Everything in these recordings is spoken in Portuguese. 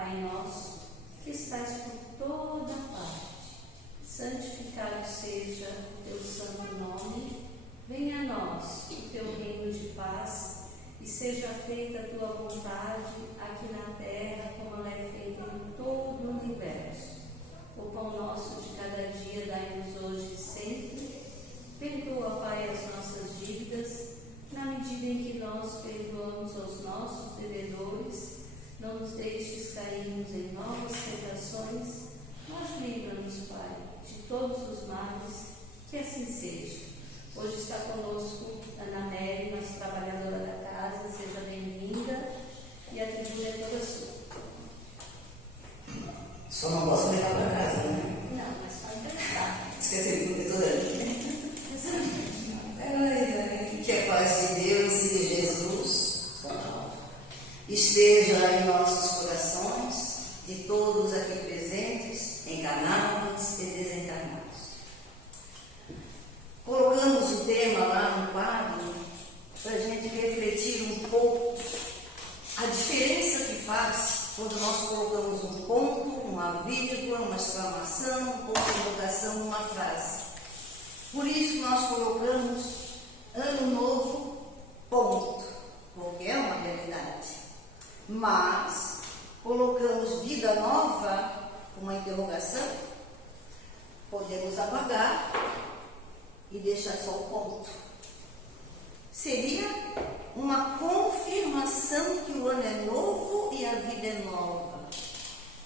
Pai nosso, que estás por toda parte, santificado seja o teu santo nome, venha a nós o teu reino de paz, e seja feita a tua vontade, aqui na terra, como ela é feita em todo o universo. O pão nosso de cada dia dai-nos hoje e sempre. Perdoa, Pai, as nossas dívidas, na medida em que nós perdoamos aos nossos devedores. Não nos deixes cairmos em novas tentações, mas livra-nos, Pai, de todos os males, que assim seja. Hoje está conosco Ana Mary, nossa trabalhadora da casa, seja bem-vinda, e a tribuna é toda sua. Só não posso levar para casa, né? Não, mas pode levar. Esqueci de toda que a paz de Deus e de Jesus esteja em nossos corações, de todos aqui presentes, encarnados e desencarnados. Colocamos o tema lá no quadro para a gente refletir um pouco a diferença que faz quando nós colocamos um ponto, uma vírgula, uma exclamação, ou uma interrogação numa frase. Por isso nós colocamos Ano Novo, ponto, porque é uma realidade. Mas colocamos Vida Nova, uma interrogação, podemos apagar e deixar só o ponto. Seria uma confirmação que o ano é novo e a vida é nova.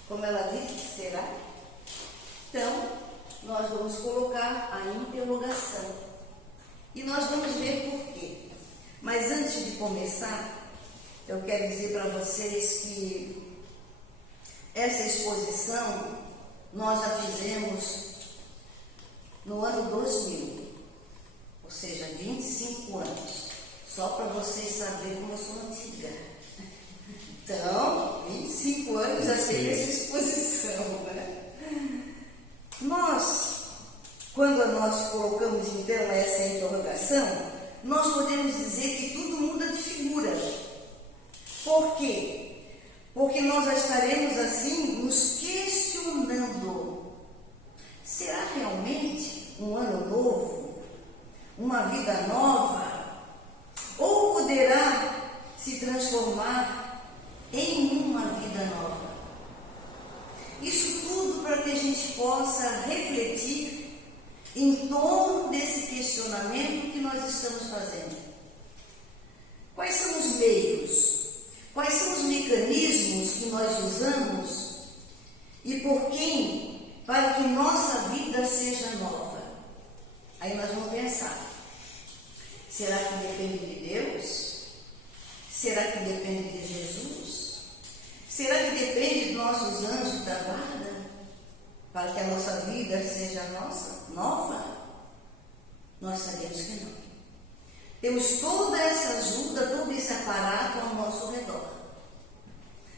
Como ela disse que será. Então, nós vamos colocar a interrogação. E nós vamos ver por quê. Mas antes de começar, eu quero dizer para vocês que essa exposição nós já fizemos no ano 2000. Ou seja, 25 anos. Só para vocês saberem como eu sou antiga. Então, 25 anos já teve essa exposição, né? Quando nós colocamos então essa interrogação, nós podemos dizer que tudo muda de figura. Por quê? Porque nós já estaremos assim nos questionando. Será realmente um ano novo? Uma vida nova? Ou poderá se transformar em uma vida nova? Isso tudo para que a gente possa refletir em torno desse questionamento que nós estamos fazendo. Quais são os meios? Quais são os mecanismos que nós usamos e por quem para que nossa vida seja nova? Aí nós vamos pensar. Será que depende de Deus? Será que depende de Jesus? Será que depende dos nossos anjos da guarda? Para que a nossa vida seja nova? Nós sabemos que não. Temos toda essa ajuda, todo esse aparato ao nosso redor.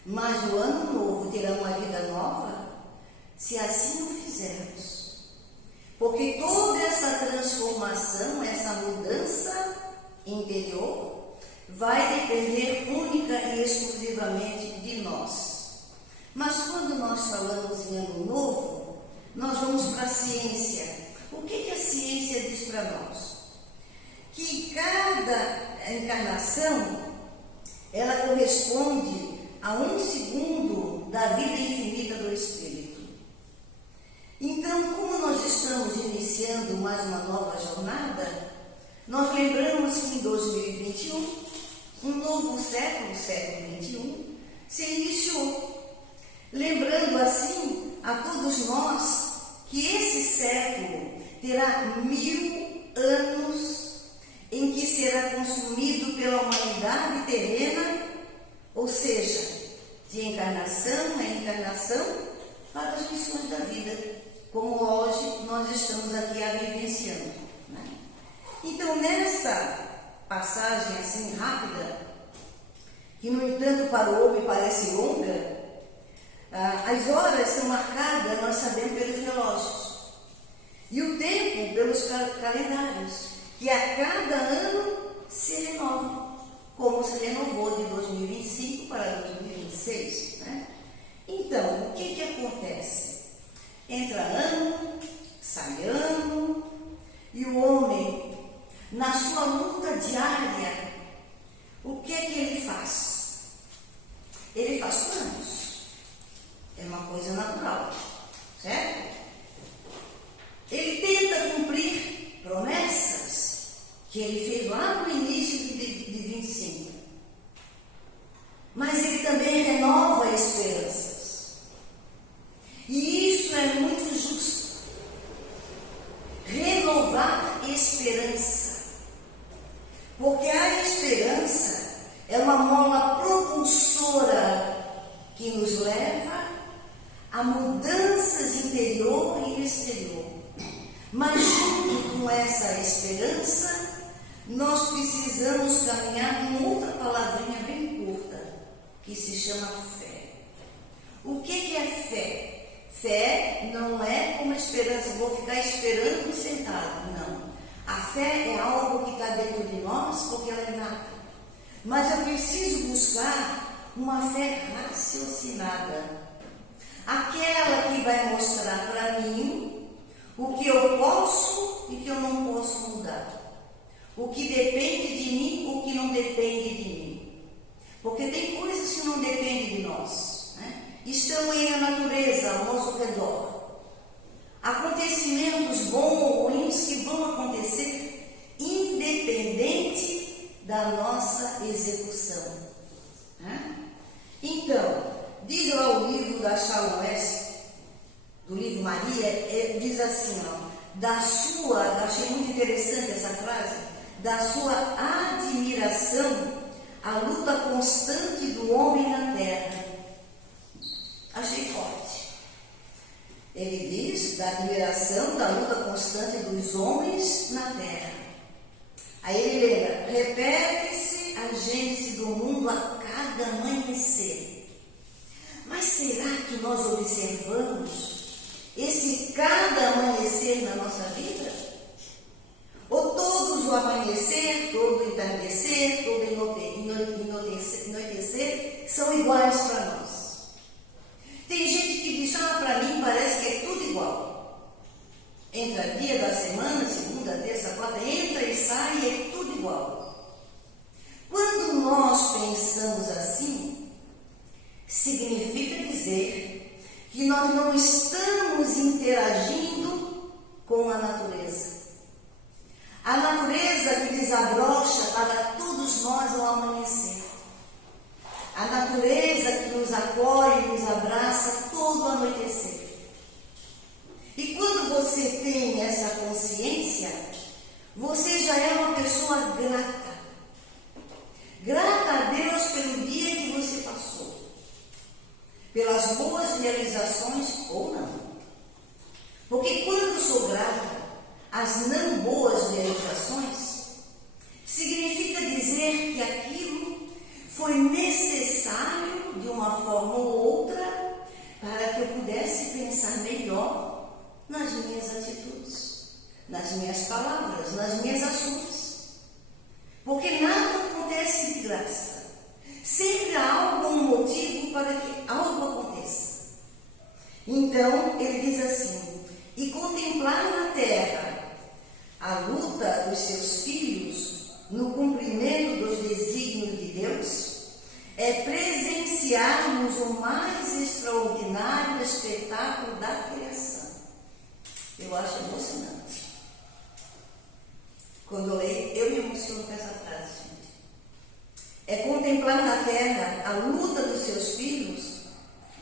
Mas o ano novo terá uma vida nova se assim o fizermos. Porque toda essa transformação, essa mudança interior, vai depender única e exclusivamente de nós. Mas quando nós falamos em ano novo, nós vamos para a ciência. O que a ciência diz para nós? Que cada encarnação, ela corresponde a 1 segundo da vida infinita do Espírito. Então, como nós estamos iniciando mais uma nova jornada, nós lembramos que em 2021, um novo século, século XXI, se iniciou. Lembrando assim a todos nós que esse século terá 1000 anos em que será consumido pela humanidade terrena, ou seja, de encarnação em encarnação para as missões da vida, como hoje nós estamos aqui a vivenciando, né? Então, nessa passagem assim rápida, que no entanto para o homem parece longa, as horas são marcadas, nós sabemos, pelos relógios, e o tempo pelos calendários, que a cada ano se renovam, como se renovou de 2025 para 2026, né? Entra ano, sai ano, e o homem, na sua luta diária, o que é que ele faz? Ele faz planos. É uma coisa natural, certo? Ele tenta cumprir promessas que ele fez lá no início de 25. Mas ele também renova esperanças. E isso é muito justo. Renovar esperança. Porque a esperança é uma mola propulsora que nos leva a mudanças interior e exterior. Mas junto com essa esperança, nós precisamos caminhar com outra palavrinha bem curta, que se chama fé. O que é fé? Fé não é como esperança, vou ficar esperando sentado, não. A fé é algo que está dentro de nós porque ela é nata. Mas eu preciso buscar uma fé raciocinada. Aquela que vai mostrar para mim o que eu posso e que eu não posso mudar. O que depende de mim, o que não depende de mim. Porque tem coisas que não dependem de nós, né? Estão aí na natureza, ao nosso redor. Acontecimentos bons ou ruins que vão acontecer independente da nossa execução, né? Então, diz lá o livro da Charles West, do livro Maria, diz assim, achei muito interessante essa frase, da sua admiração à luta constante do homem na terra. Achei forte. Ele diz da admiração da luta constante dos homens na terra. Aí ele lembra, repete-se a gênese do mundo a cada amanhecer. Mas será que nós observamos esse cada amanhecer na nossa vida? Ou todos o amanhecer, todo o entardecer, todo anoitecer são iguais para nós? Tem gente que diz, para mim parece que é tudo igual. Entra dia da semana, segunda, terça, quarta, entra e sai e é tudo igual. Quando nós pensamos assim, significa dizer que nós não estamos interagindo com a natureza. A natureza que desabrocha para todos nós ao amanhecer. A natureza que nos acolhe e nos abraça todo o anoitecer. E quando você tem essa consciência, você já é uma pessoa grata. Grata a Deus pelo dia que você passou. Pelas boas realizações ou não. Porque quando eu sou grata às não boas realizações, significa dizer que aquilo foi necessário de uma forma ou outra para que eu pudesse pensar melhor nas minhas atitudes, nas minhas palavras, nas minhas ações. Porque nada acontece de graça. Sempre há algum motivo para que algo aconteça. Então, ele diz assim, e contemplar na terra a luta dos seus filhos no cumprimento dos desígnios de Deus, é presenciarmos o mais extraordinário espetáculo da criação. Eu acho emocionante. Quando eu leio, eu me emociono com essa frase, gente. É contemplar na terra a luta dos seus filhos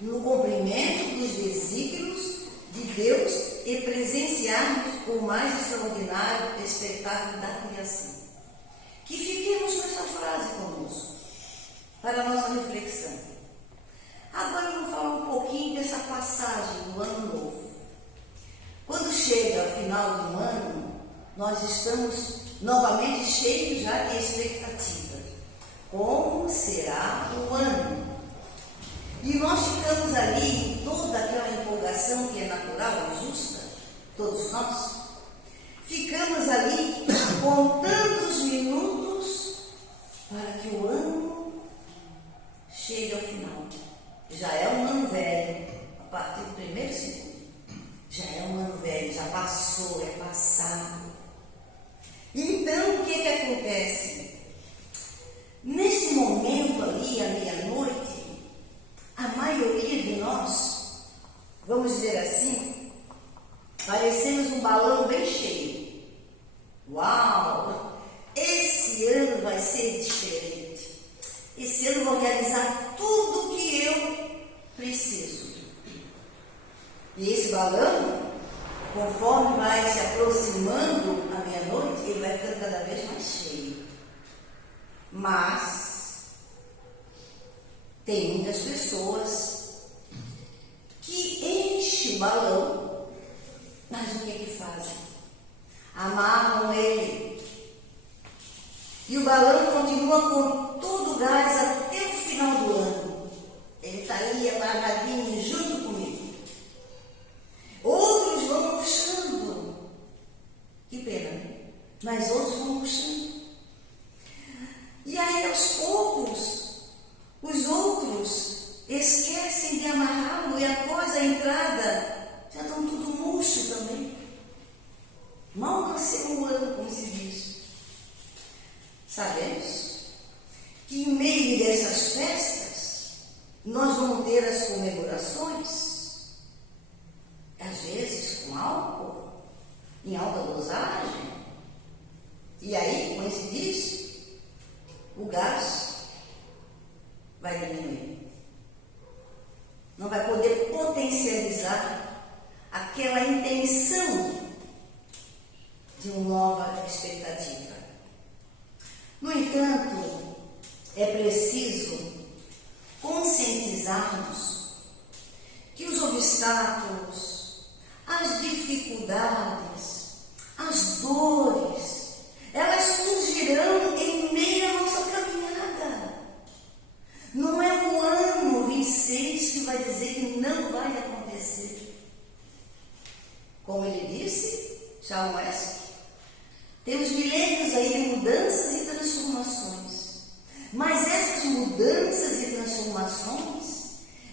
no cumprimento dos desígnios de Deus e presenciarmos o mais extraordinário espetáculo da criação. Que fiquemos com essa frase conosco, para a nossa reflexão. Agora eu vou falar um pouquinho dessa passagem do ano novo. Quando chega ao final do ano, nós estamos novamente cheios já de expectativa. Como será o ano? E nós ficamos ali em toda aquela empolgação que é natural e justa, todos nós, ficamos ali contando os minutos para que o ano chegue ao final. Já é um ano velho, a partir do 1º segundo. esse ano vou realizar tudo o que eu preciso. E esse balão, conforme vai se aproximando a meia-noite, ele vai ficando cada vez mais cheio. Mas tem muitas pessoas que enchem o balão, mas o que é que fazem? Amarram ele. E o balão continua com todo o gás até o final do ano. Ele está aí amarradinho junto comigo. Outros vão puxando. Que pena, né? Mas outros vão puxando. E aí, aos poucos, os outros esquecem de amarrá-lo e após a entrada já estão tudo murcho também. Mal nasceu o ano, como se diz. Sabemos que em meio dessas festas nós vamos ter as comemorações, às vezes com álcool, em alta dosagem, e aí, como se diz, o gás vai diminuir. Não vai poder potencializar aquela intenção de uma nova expectativa. No entanto, é preciso conscientizarmos que os obstáculos, as dificuldades, as dores, elas surgirão em meio à nossa caminhada. Não é o ano 26 que vai dizer que não vai acontecer. Como ele disse, Charles Wesley, temos milênios aí de mudanças e transformações. Mas essas mudanças e transformações,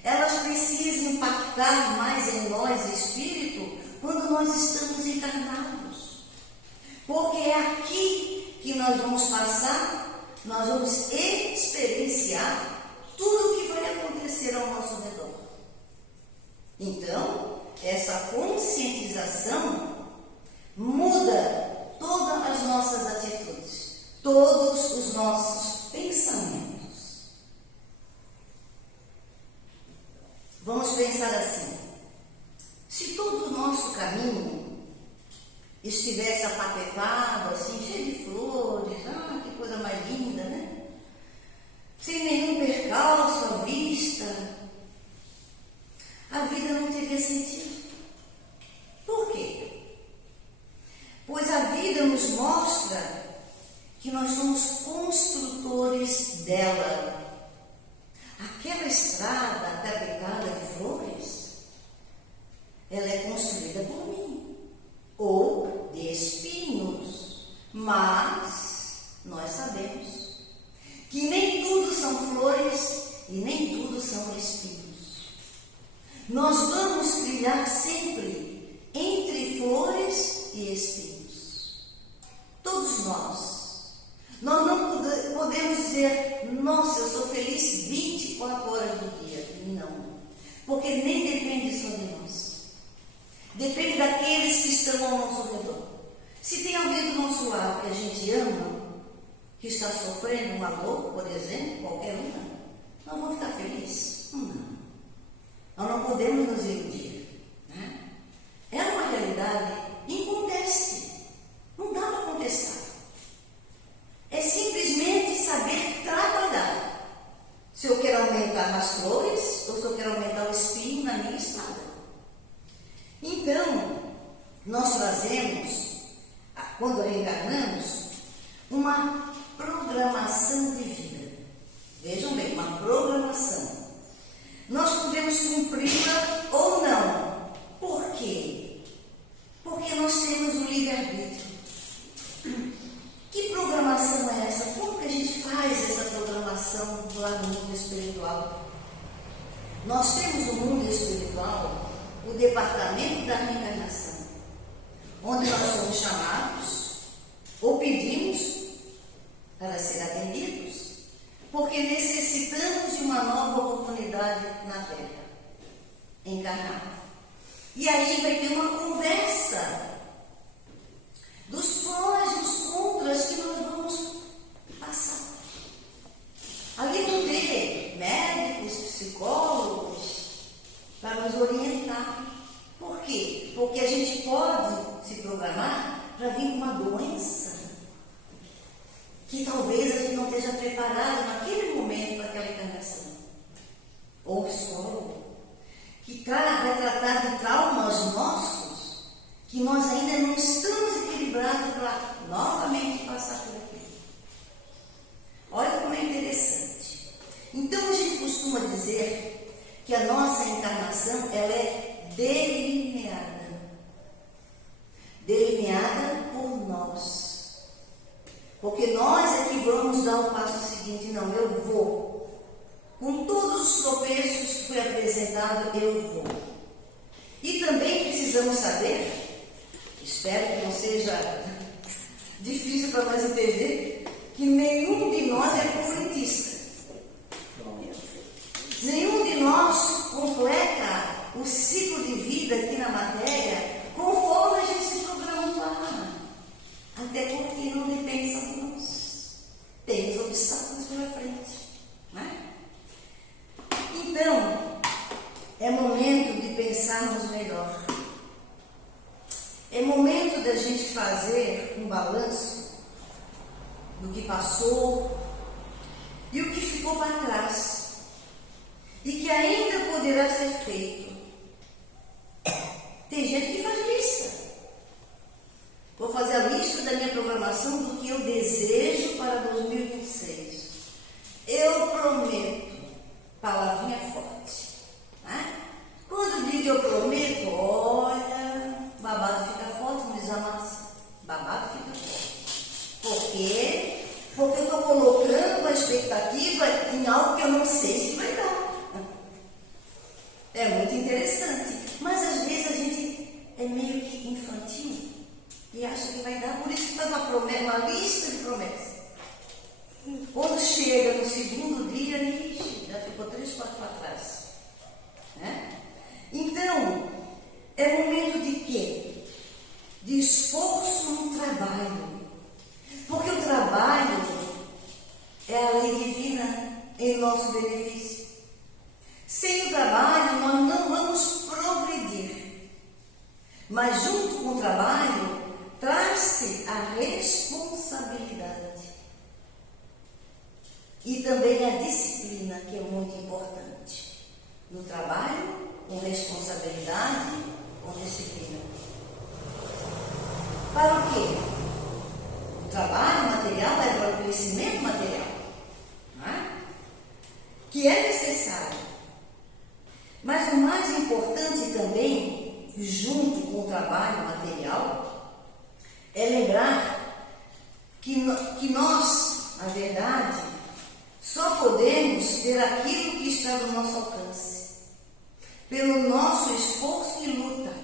elas precisam impactar mais em nós, espírito, quando nós estamos encarnados. Porque é aqui que nós vamos passar, nós vamos experienciar tudo o que vai acontecer ao nosso redor. Então, essa conscientização muda todas as nossas atitudes, todos os nossos pensamentos. Vamos pensar assim: se todo o nosso caminho estivesse apapetado, assim, cheio de flores, que coisa mais linda, né? Sem nenhum percalço à vista, a vida não teria sentido. Por quê? Pois a vida nos mostra que nós somos construtores dela. Aquela estrada tapetada de flores, ela é construída por mim, ou de espinhos, mas nós sabemos que nem tudo são flores e nem tudo são espinhos. Nós vamos trilhar sempre entre flores e espinhos. Todos nós. Nós não podemos dizer, nossa, eu sou feliz 24 horas do dia. Não. Porque nem depende só de nós. Depende daqueles que estão ao nosso redor. Se tem alguém do nosso lado que a gente ama, que está sofrendo uma dor, por exemplo, qualquer uma, nós vamos ficar felizes? Não. Nós não podemos nos iludir. Né? É uma realidade inconteste. Não dá para contestar. É simplesmente saber trabalhar. Se eu quero aumentar as flores ou se eu quero aumentar o espinho na minha estrada. Então, nós fazemos, quando reencarnamos, uma programação de vida. Vejam bem, uma programação. Nós podemos cumpri-la ou não. Por quê? Porque nós temos o livre-arbítrio. Que programação é essa? Como que a gente faz essa programação lá no mundo espiritual? Nós temos no mundo espiritual o departamento da reencarnação, onde nós somos chamados ou pedimos para ser atendidos, porque necessitamos de uma nova oportunidade na Terra, encarnar. E aí vai ter uma conversa dos prós e dos contras que nós vamos passar. Ali não tem médicos, psicólogos, para nos orientar. Por quê? Porque a gente pode se programar para vir com uma doença que talvez a gente não esteja preparado naquele momento para aquela encarnação. Ou psicólogo, que vai tratar de traumas nossos, que nós ainda não estamos equilibrados para novamente passar por aquilo. Olha como é interessante. Então a gente costuma dizer que a nossa encarnação ela é delineada. Delineada por nós. Porque nós é que vamos dar o passo seguinte. Não, eu vou. Com todos os tropeços que foi apresentado, eu vou. E também precisamos saber, espero que não seja difícil para nós entender, que nenhum de nós é conformista. Nenhum de nós completa o ciclo de vida aqui na matéria conforme a gente se programou lá. Até porque não depende só de nós. Tem os obstáculos pela frente. Né? Então, é momento de pensarmos melhor. É momento da gente fazer um balanço do que passou e o que ficou para trás. E que ainda poderá ser feito. Tem gente que faz lista. Vou fazer a lista da minha programação do que eu desejo para 2026. Eu prometo. Palavrinha forte. Né? Quando digo eu prometo, olha, babado fica forte, não desamassa. Babado fica forte. Por quê? Porque eu estou colocando uma expectativa em algo que eu não sei se vai dar. É muito interessante. Mas às vezes a gente é meio que infantil e acha que vai dar, por isso que faz uma lista de promessas. Quando chega no segundo dia, já ficou 3, 4 para trás. Né? Então, é momento de quê? De esforço no trabalho. Porque o trabalho é a lei divina em nosso benefício. Sem o trabalho, nós não vamos progredir. Mas junto com o trabalho, traz-se a responsabilidade. E também a disciplina, que é muito importante. No trabalho, com responsabilidade, com disciplina. Para o quê? O trabalho material é para o crescimento material. Não é? Que é necessário. Mas o mais importante também, junto com o trabalho material, é lembrar que nós, na verdade, só podemos ter aquilo que está no nosso alcance, pelo nosso esforço e luta.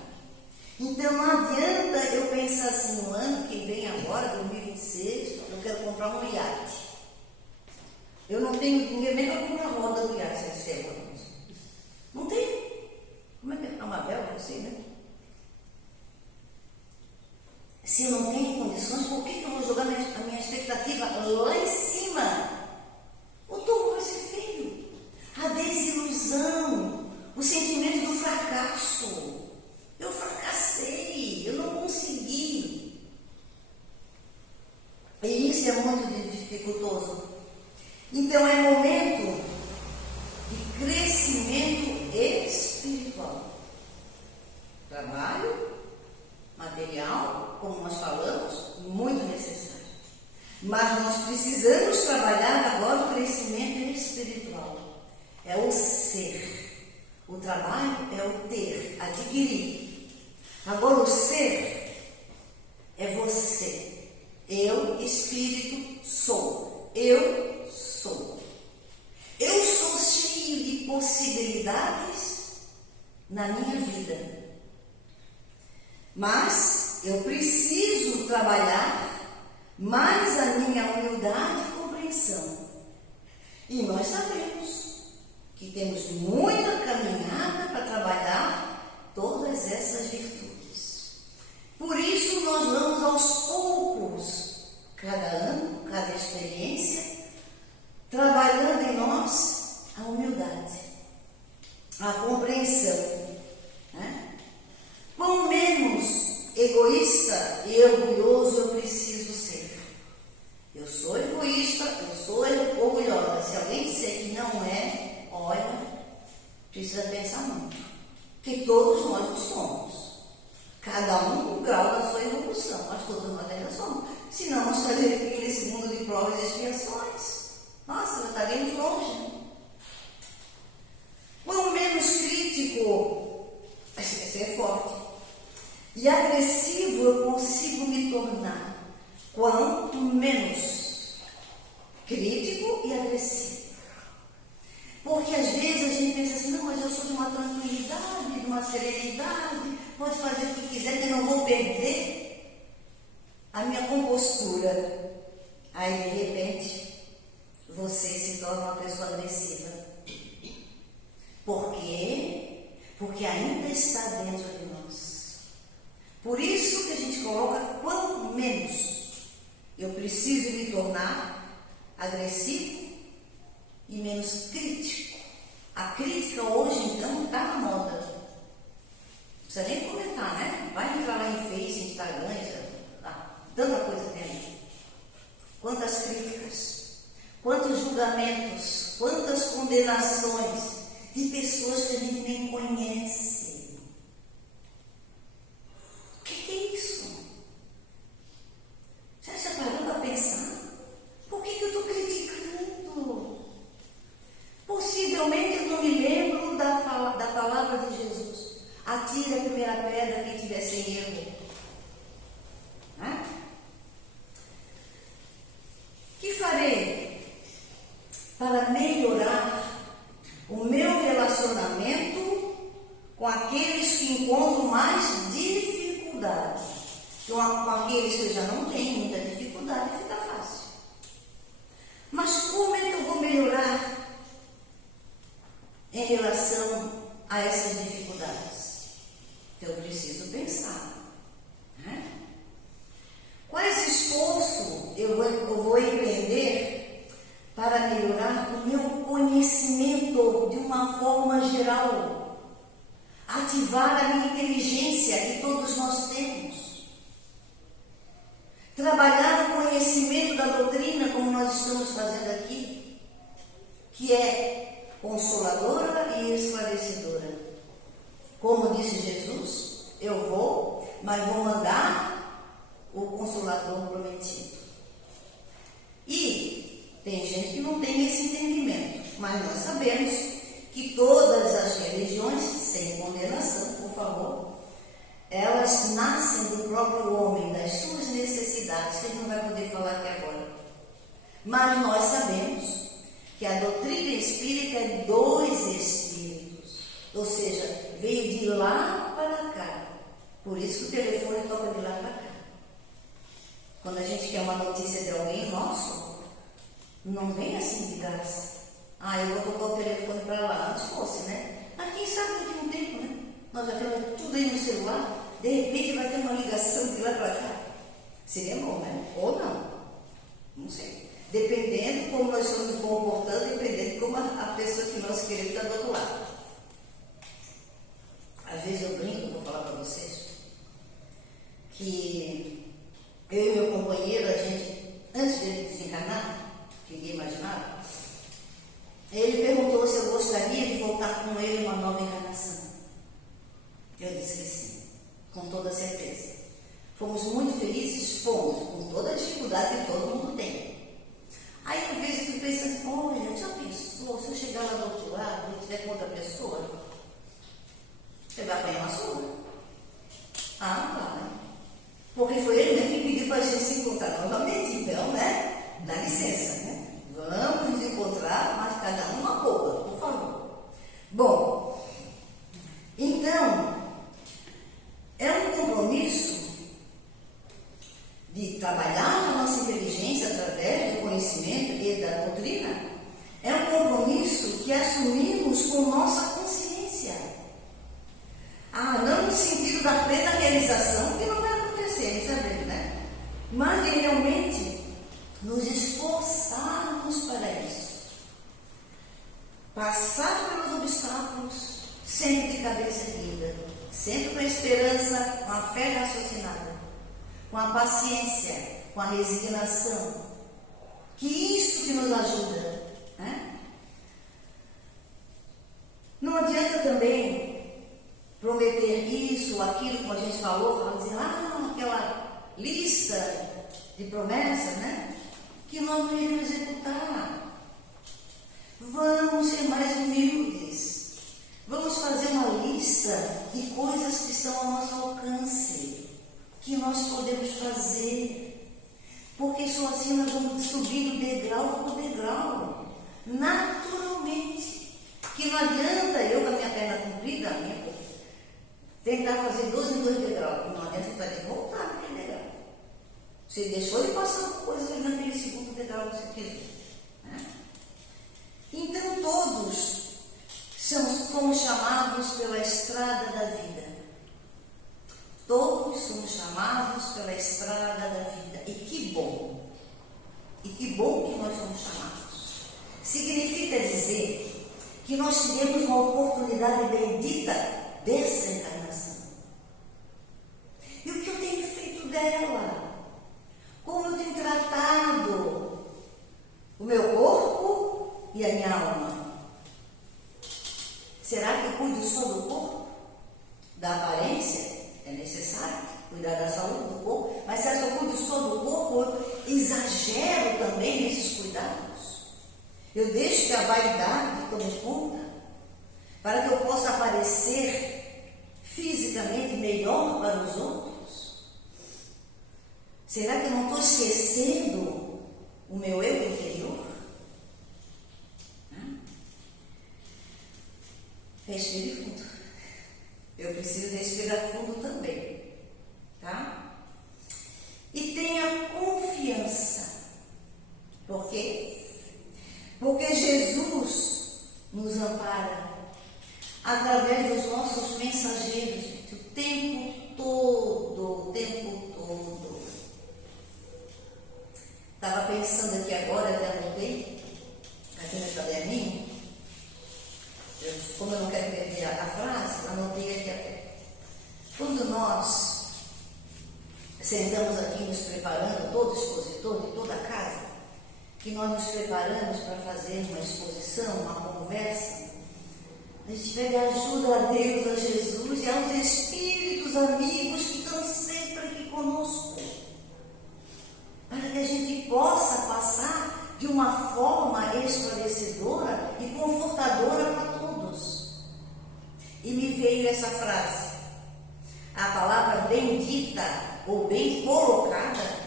Então não adianta eu pensar assim, no ano que vem agora, 2026, eu quero comprar um iate. Eu não tenho dinheiro nem para comprar a roda do iate, sem ser. Não tem. Como é que é? Uma vela, não sei, né? Se eu não tenho condições, por que eu vou jogar a minha expectativa lá em cima? O tombo vai ser feio. A desilusão, o sentimento do fracasso. Eu fracassei, eu não consegui. E isso é muito dificultoso. Então é momento de crescimento espiritual. Trabalho, material, como nós falamos, muito necessário. Mas nós precisamos trabalhar agora o crescimento espiritual. É o ser. O trabalho é o ter, adquirir. Agora o ser é você. Eu, espírito, sou. Eu sou. Eu sou cheio de possibilidades na minha vida. Mas eu preciso trabalhar mais a minha humildade e compreensão. E nós sabemos que temos muita caminhada para trabalhar todas essas virtudes. Por isso nós vamos aos poucos, cada ano, cada experiência, trabalhando em nós a humildade. egoísta e orgulhoso eu preciso ser. Eu sou egoísta, eu sou orgulhosa. Se alguém disser que não é, olha, precisa pensar muito. Que todos nós o somos. Cada um com o grau da sua evolução, mas todos nós ainda somos. Senão nós estaríamos aqui nesse mundo de provas e expiações. Nossa, nós estaríamos longe. Quanto menos crítico, esse é forte, e agressivo eu consigo me tornar. Quanto menos crítico e agressivo. Porque às vezes a gente pensa assim, não, mas eu sou de uma tranquilidade, de uma serenidade, pode fazer o que quiser, que eu não vou perder a minha compostura. Aí de repente você se torna uma pessoa agressiva. Por quê? Porque ainda está dentro de nós. Por isso que a gente coloca quanto menos eu preciso me tornar agressivo e menos crítico. A crítica hoje, então, está na moda. Não precisa nem comentar, né? Vai entrar lá em Face, Instagram, tanta coisa tem aí. Quantas críticas, quantos julgamentos, quantas condenações de pessoas que a gente nem conhece. O que é isso? Você já parou para pensar? Por que eu estou criticando? Possivelmente eu não me lembro da palavra de Jesus. Atire a primeira pedra quem tiver sem erro. Né? O que farei para melhorar o meu relacionamento com aqueles que encontro mais dificuldade? Com aqueles que eu já não tenho muita dificuldade, fica fácil. Mas como é que eu vou melhorar em relação a essas dificuldades? Eu preciso pensar. Né? Quais esforços eu vou empreender para melhorar o meu conhecimento de uma forma geral? Ativar a minha inteligência que todos nós temos. Trabalhar o conhecimento da doutrina, como nós estamos fazendo aqui, que é consoladora e esclarecedora. Como disse Jesus, eu vou, mas vou mandar o Consolador prometido. E tem gente que não tem esse entendimento, mas nós sabemos que todas as religiões, sem condenação, por favor, elas nascem do próprio homem, das suas necessidades, que a gente não vai poder falar aqui agora. Mas nós sabemos que a doutrina espírita é dos espíritos, ou seja, veio de lá para cá. Por isso que o telefone toca de lá para cá. Quando a gente quer uma notícia de alguém nosso, não vem assim de graça. Eu vou tocar o telefone para lá. Antes fosse, né? Mas quem sabe daqui a um tempo, né? Nós já temos tudo aí no celular, de repente vai ter uma ligação de lá para cá. Seria bom, né? Ou não. Não sei. Dependendo como nós estamos nos comportando, dependendo de como a pessoa que nós queremos está do outro lado. Às vezes eu brinco, vou falar para vocês, que eu e meu companheiro, a gente, antes de ele desencarnar, que ninguém imaginava, ele perguntou se eu gostaria de voltar com ele uma nova encarnação. Eu disse que sim, com toda certeza. Fomos muito felizes? Fomos, com toda a dificuldade que todo mundo tem. Aí, às vezes, eu fico pensando, olha, já pensou, se eu chegar lá do outro lado e tiver com outra pessoa, você vai apanhar uma surra? Claro. Porque foi ele mesmo que pediu para a gente se encontrar novamente, então, né? Dá licença, né? Vamos nos encontrar, mas cada um uma boa, por favor. Bom, então, é um compromisso de trabalhar a nossa inteligência através do conhecimento e da doutrina. É um compromisso que assumimos com nossa consciência. Não no sentido da plena realização, que não vai acontecer, sabemos, né? Mas de realmente nos esforçarmos para isso. Passar pelos obstáculos sempre de cabeça erguida, sempre com a esperança, com a fé raciocinada, com a paciência, com a resignação. Que isso que nos ajuda, né? Não adianta também prometer isso ou aquilo, como a gente falou, dizer, aquela lista de promessas, né? Que nós não iremos executar. Vamos ser mais humildes. Vamos fazer uma lista de coisas que são ao nosso alcance, que nós podemos fazer. Porque só assim nós vamos subindo degrau por degrau, naturalmente. Que não adianta eu, com a minha perna comprida, tentar fazer 12 em 2 degraus. Não adianta, você vai ter que voltar naquele degrau. Você deixou de passar por coisas naquele segundo degrau que você quis. Né? Então todos somos chamados pela estrada da vida. Todos somos chamados pela estrada da vida. E que bom! E que bom que nós somos chamados. Significa dizer que nós tivemos uma oportunidade bendita dessa encarnação. E o que eu tenho feito dela? Como eu tenho tratado o meu corpo e a minha alma? Será que eu cuido só do corpo? Da aparência? É necessário cuidar da saúde do corpo, mas se eu cuido só do corpo, eu exagero também nesses cuidados. Eu deixo que a vaidade tome conta, para que eu possa aparecer fisicamente melhor para os outros. Será que eu não estou esquecendo o meu eu interior? Respire fundo. Eu preciso respirar fundo também, tá? E tenha confiança. Por quê? Porque Jesus nos ampara através dos nossos mensageiros o tempo todo, o tempo todo. Estava pensando aqui agora, até anotei, aqui no caderninho. Como eu não quero perder a frase, anotei aqui até. Quando nós sentamos aqui nos preparando, todo expositor de toda a casa, que nós nos preparamos para fazer uma exposição, uma conversa, a gente pede ajuda a Deus, a Jesus e aos espíritos amigos que estão sempre aqui conosco, para que a gente possa passar de uma forma esclarecedora e confortadora para todos. E me veio essa frase, a palavra bendita ou bem colocada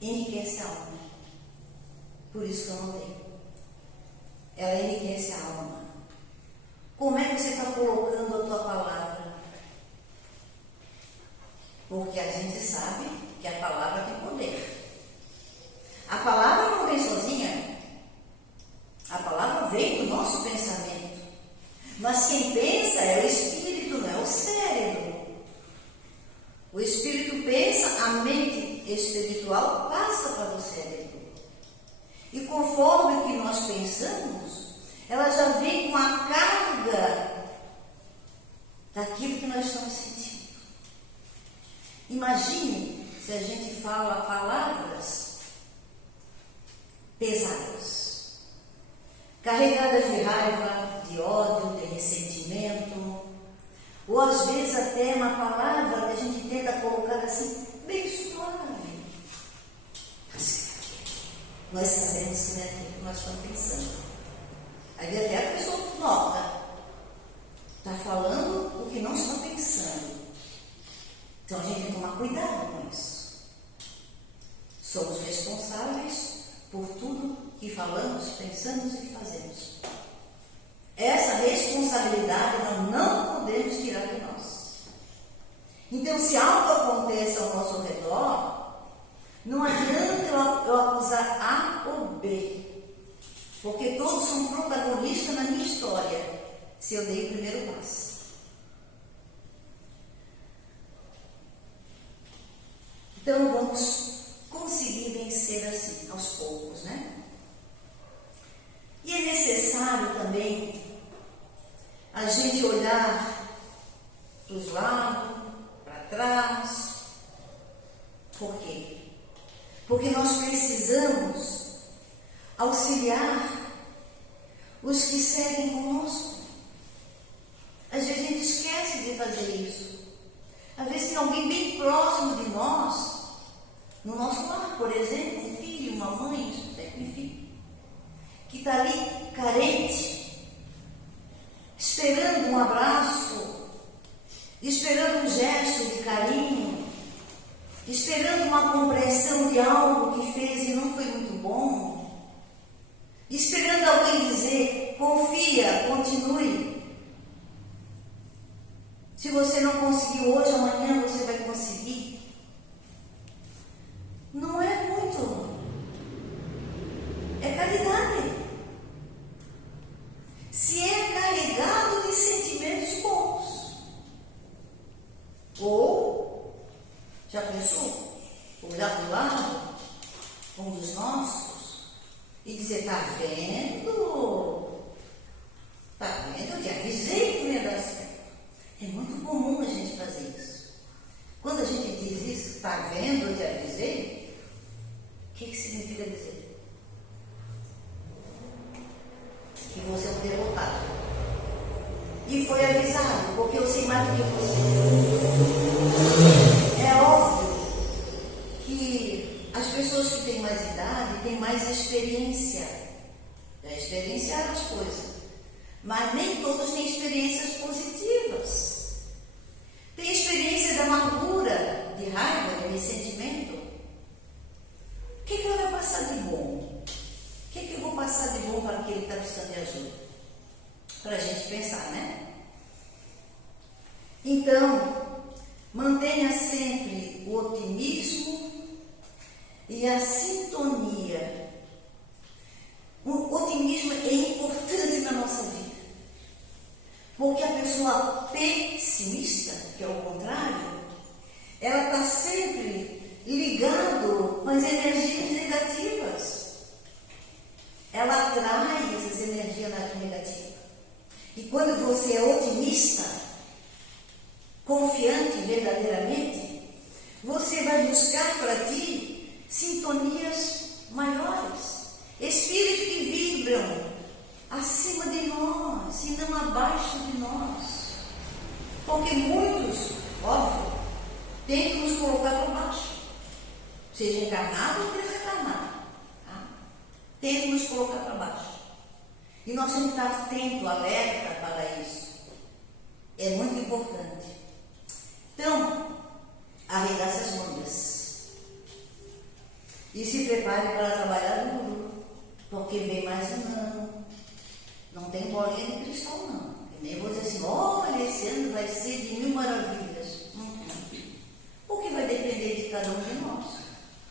enriquece a alma. Por isso que eu não tenho. Ela enriquece a alma. Como é que você está colocando a tua palavra? Porque a gente sabe que a palavra tem poder. A palavra não vem sozinha. A palavra vem do nosso pensamento. Mas quem pensa é o espírito, não é o cérebro. O espírito pensa, a mente espiritual passa para o cérebro. E conforme o que nós pensamos, ela já vem com a carga daquilo que nós estamos sentindo. Imagine se a gente fala palavras pesadas, carregadas de raiva, de ódio, de ressentimento, ou às vezes até uma palavra que a gente tenta colocar assim, bem suave. Nós sabemos que não é aquilo que nós estamos pensando. Aí até a pessoa nota, está falando o que não está pensando. Então a gente tem que tomar cuidado com isso. Somos responsáveis por tudo que falamos, pensamos e fazemos. Essa responsabilidade nós não podemos tirar de nós. Então, se algo acontece ao nosso redor, não adianta eu acusar A ou B, porque todos são protagonistas na minha história, se eu dei o primeiro passo. Então, vamos conseguir vencer assim, aos poucos, né? E é necessário também a gente olhar para os lados, para trás. Por quê? Porque nós precisamos auxiliar os que seguem conosco. Às vezes a gente esquece de fazer isso. Às vezes tem alguém bem próximo de nós, no nosso lar, por exemplo, um filho, uma mãe, enfim, que está ali carente, esperando um abraço, esperando um gesto de carinho, esperando uma compreensão de algo que fez e não foi muito bom, esperando alguém dizer, confia, continue. Se você não conseguiu hoje, amanhã você vai conseguir. Não é muito. É caridade. Se é carregado de sentimentos bons. Ou, já pensou? Olhar para o lado, um dos nossos, e dizer, está vendo? Está vendo? Eu te avisei que não ia dar certo. É muito comum a gente fazer isso. Quando a gente diz isso, está vendo, eu te avisei, o que significa dizer? Que você é um derrotado. E foi avisado, porque eu sei mais do que você. É óbvio que as pessoas que têm mais idade têm mais experiência. Já experienciaram as coisas. Mas nem todos têm experiências positivas. Tem experiência de amargura, de raiva, de ressentimento. O que ela vai passar de bom? O que eu vou passar de bom para aquele que está precisando de ajuda? Para a gente pensar, né? Então, mantenha sempre o otimismo e a sintonia. O otimismo é importante na nossa vida. Porque a pessoa pessimista, que é o contrário, ela está sempre ligado com as energias negativas. Ela atrai essas energias negativas. E quando você é otimista, confiante verdadeiramente, você vai buscar para ti sintonias maiores, espíritos que vibram acima de nós e não abaixo de nós. Porque muitos, óbvio, tentam nos colocar para baixo, seja encarnado ou desencarnado. Tá? Tentam nos colocar para baixo. E nós temos que estar atento, alerta para isso. É muito importante. Então, arregace as mangas e se prepare para trabalhar duro, porque vem mais um ano. Não tem bolinha de cristal, não. E nem vou dizer assim, olha, esse ano vai ser de 1000 maravilhas. O que vai depender de cada um de nós.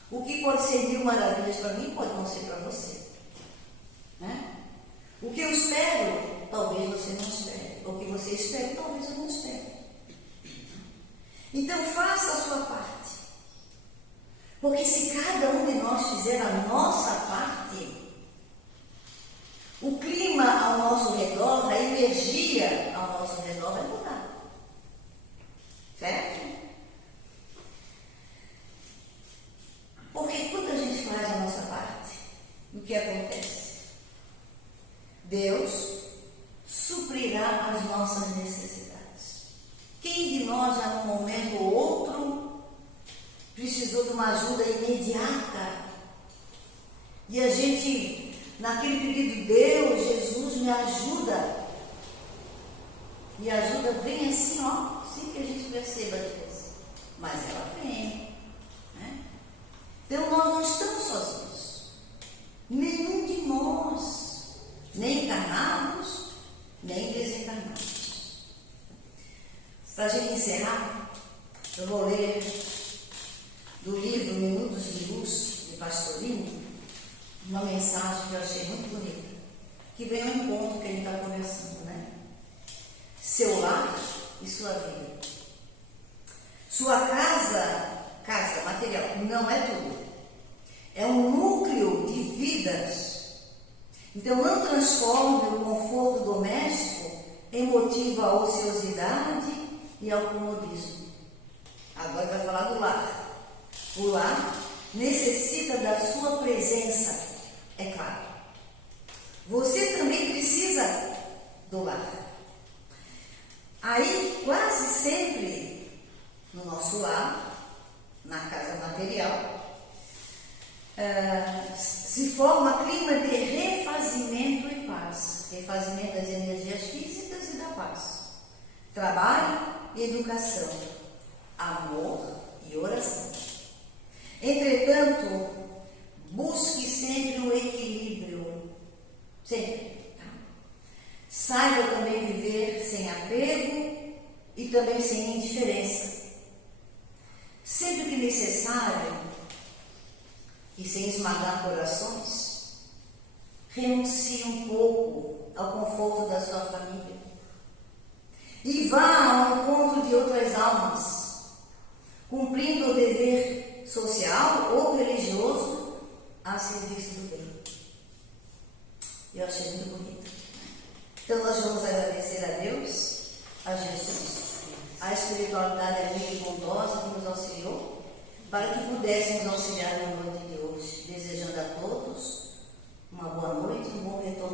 O que pode ser 1000 maravilhas para mim, pode não ser para você. Né? O que eu espero, talvez você não espere. O que você espera, talvez eu não espere. Então, faça a sua parte. Porque se cada um de nós fizer a nossa parte, o clima ao nosso redor, a energia ao nosso redor vai mudar. Certo? Porque quando a gente faz a nossa parte, o que acontece? Deus suprirá as nossas necessidades. Quem de nós já num momento ou outro precisou de uma ajuda imediata? E a gente, naquele pedido, Deus, Jesus, me ajuda. E a ajuda vem assim, ó, sem que a gente perceba depois. Mas ela vem. Né? Então nós não estamos sozinhos. Nenhum de nós, nem encarnados, nem desencarnados. Para a gente encerrar, eu vou ler do livro Minutos de Luz, de Pastorino, uma mensagem que eu achei muito bonita, que vem ao encontro que a gente está conversando, né? Seu lar e sua vida. Sua casa material, não é tudo. É um núcleo de vidas. Então, não transforme o conforto doméstico em motivo à ociosidade e ao comodismo. Agora vai falar do lar. O lar necessita da sua presença, é claro. Você também precisa do lar. Aí, quase sempre, no nosso lar, na casa material, se forma clima de refazimento e paz. Refazimento das energias físicas e da paz. Trabalho e educação. Amor e oração. Entretanto, busque sempre o equilíbrio. Sempre. Tá? Saiba também viver sem apego e também sem indiferença. Sempre que necessário, e sem esmagar corações, renuncie um pouco ao conforto da sua família e vá ao encontro de outras almas, cumprindo o dever social ou religioso a serviço do bem. Eu achei muito bonito. Então nós vamos agradecer a Deus, a Jesus. A espiritualidade é muito bondosa que nos auxiliou para que pudéssemos auxiliar na noite de hoje, desejando a todos uma boa noite e um bom retorno.